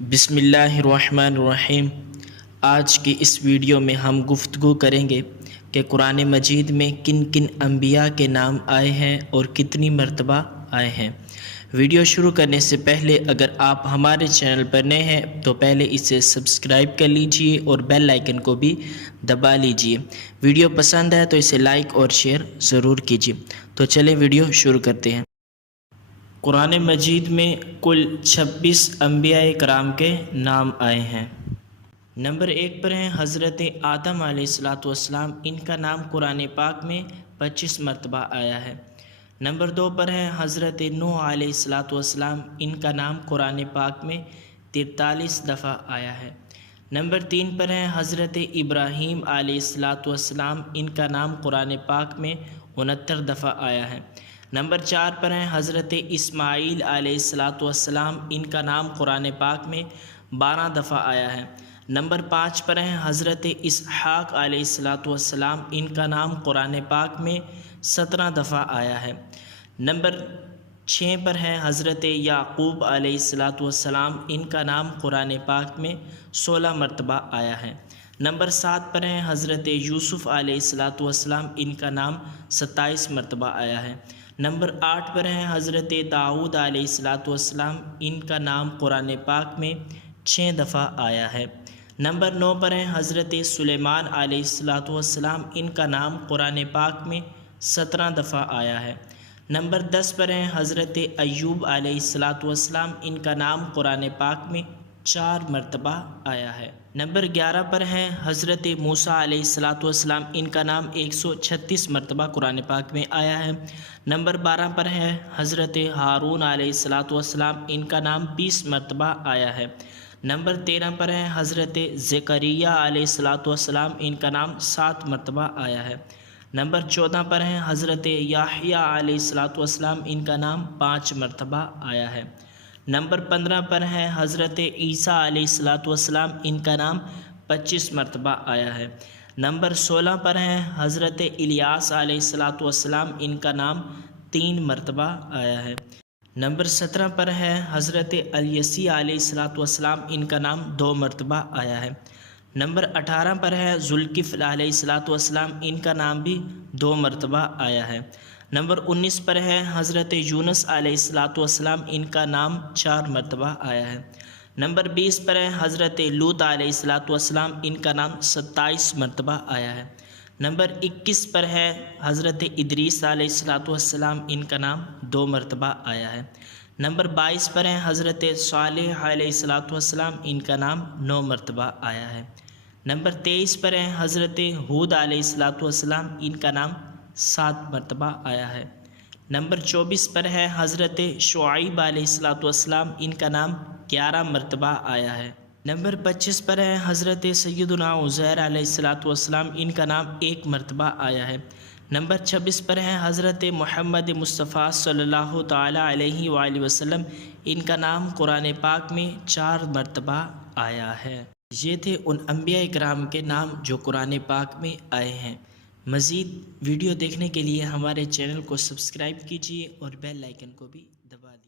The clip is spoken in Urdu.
بسم اللہ الرحمن الرحیم۔ آج کی اس ویڈیو میں ہم گفتگو کریں گے کہ قرآن مجید میں کن کن انبیاء کے نام آئے ہیں اور کتنی مرتبہ آئے ہیں۔ ویڈیو شروع کرنے سے پہلے اگر آپ ہمارے چینل پر نئے ہیں تو پہلے اسے سبسکرائب کر لیجئے اور بیل آئیکن کو بھی دبا لیجئے۔ ویڈیو پسند ہے تو اسے لائک اور شیئر ضرور کیجئے۔ تو چلیں ویڈیو شروع کرتے ہیں۔ قرآن مجید میں کل 26 انبیاء کرام کے نام آئے ہیں۔ نمبر 1 پر ہیں حضرت آدم علیہ السلام، ان کا نام قرآن پاک میں 25 مرتبہ آیا ہے۔ نمبر 2 پر ہیں حضرت نوح علیہ السلام، ان کا نام قرآن پاک میں 43 دفعہ آیا ہے۔ نمبر 3 پر ہیں حضرت ابراہیم علیہ السلام، ان کا نام قرآن پاک میں 69 دفعہ آیا ہے۔ نمبر 4 پر ہیں حضرت اسماعیل علیہ السلام، ان کا نام قرآن پاک میں 12 دفعہ آیا ہے۔ نمبر 5 پر ہیں حضرت اسحاق علیہ السلام، ان کا نام قرآن پاک میں 17 دفعہ آیا ہے۔ نمبر 6 پر ہیں حضرت یعقوب علیہ السلام، ان کا نام قرآن پاک میں 16 مرتبہ آیا ہے۔ نمبر 7 پر ہیں حضرت یوسف علیہ السلام، ان کا نام 27 مرتبہ آیا ہے۔ نمبر 8 پر ہیں حضرت داؤد علیہ السلام، ان کا نام قرآن پاک میں 6 دفعہ آیا ہے۔ نمبر 9 پر ہیں حضرت سلیمان علیہ السلام، ان کا نام قرآن پاک میں 17 دفعہ آیا ہے۔ نمبر 10 پر ہیں حضرت ایوب علیہ السلام، ان کا نام قرآن پاک میں 4 مرتبہ آیا ہے۔ نمبر 11 پر ہیں حضرت موسیٰ علیہ السلام، ان کا نام 136 مرتبہ قرآن پاک میں آیا ہے۔ نمبر 12 پر ہے حضرت ہارون علیہ السلام، ان کا نام 20 مرتبہ آیا ہے۔ نمبر 13 پر ہے حضرت زکریا علیہ السلام، ان کا نام 7 مرتبہ آیا ہے۔ نمبر 14 پر ہے حضرت یحییٰ علیہ السلام، ان کا نام 5 مرتبہ آیا ہے۔ نمبر 15 پر ہے حضرت عیسیٰ علیہ السلام، ان کا نام 25 مرتبہ آیا ہے۔ نمبر 16 پر ہے حضرت الیاس علیہ السلام، ان کا نام 3 مرتبہ آیا ہے۔ نمبر 17 پر ہے حضرت الیسی علیہ السلام، ان کا نام 2 مرتبہ آیا ہے۔ نمبر 18 پر ہے ذوالکفل علیہ السلام، ان کا نام بھی 2 مرتبہ آیا ہے۔ نمبر 19 پر ہے حضرت یونس علیہ السلام، ان کا نام 4 مرتبہ آیا ہے۔ نمبر 20 پر ہے حضرت لوط علیہ السلام، ان کا نام 27 مرتبہ آیا ہے۔ نمبر 21 پر ہے حضرت ادریس علیہ السلام، ان کا نام 2 مرتبہ آیا ہے۔ نمبر 22 پر ہے حضرت صالح علیہ السلام، ان کا نام 9 مرتبہ آیا ہے۔ نمبر 23 پر ہے حضرت ہود علیہ السلام، ان کا نام 7 مرتبہ آیا ہے۔ نمبر 24 پر ہے حضرت شعیب علیہ السلام، ان کا نام 11 مرتبہ آیا ہے۔ نمبر 25 پر ہے حضرت سیدنا عزیر علیہ السلام، ان کا نام 1 مرتبہ آیا ہے۔ نمبر 26 پر ہے حضرت محمد مصطفیٰ صلی اللہ تعالیٰ علیہ وآلہ وسلم، ان کا نام قرآن پاک میں 4 مرتبہ آیا ہے۔ یہ تھے ان انبیاء کرام کے نام جو قرآن پاک میں آئے ہیں۔ مزید ویڈیو دیکھنے کے لیے ہمارے چینل کو سبسکرائب کیجیے اور بیل آئیکن کو بھی دبا دیجیے۔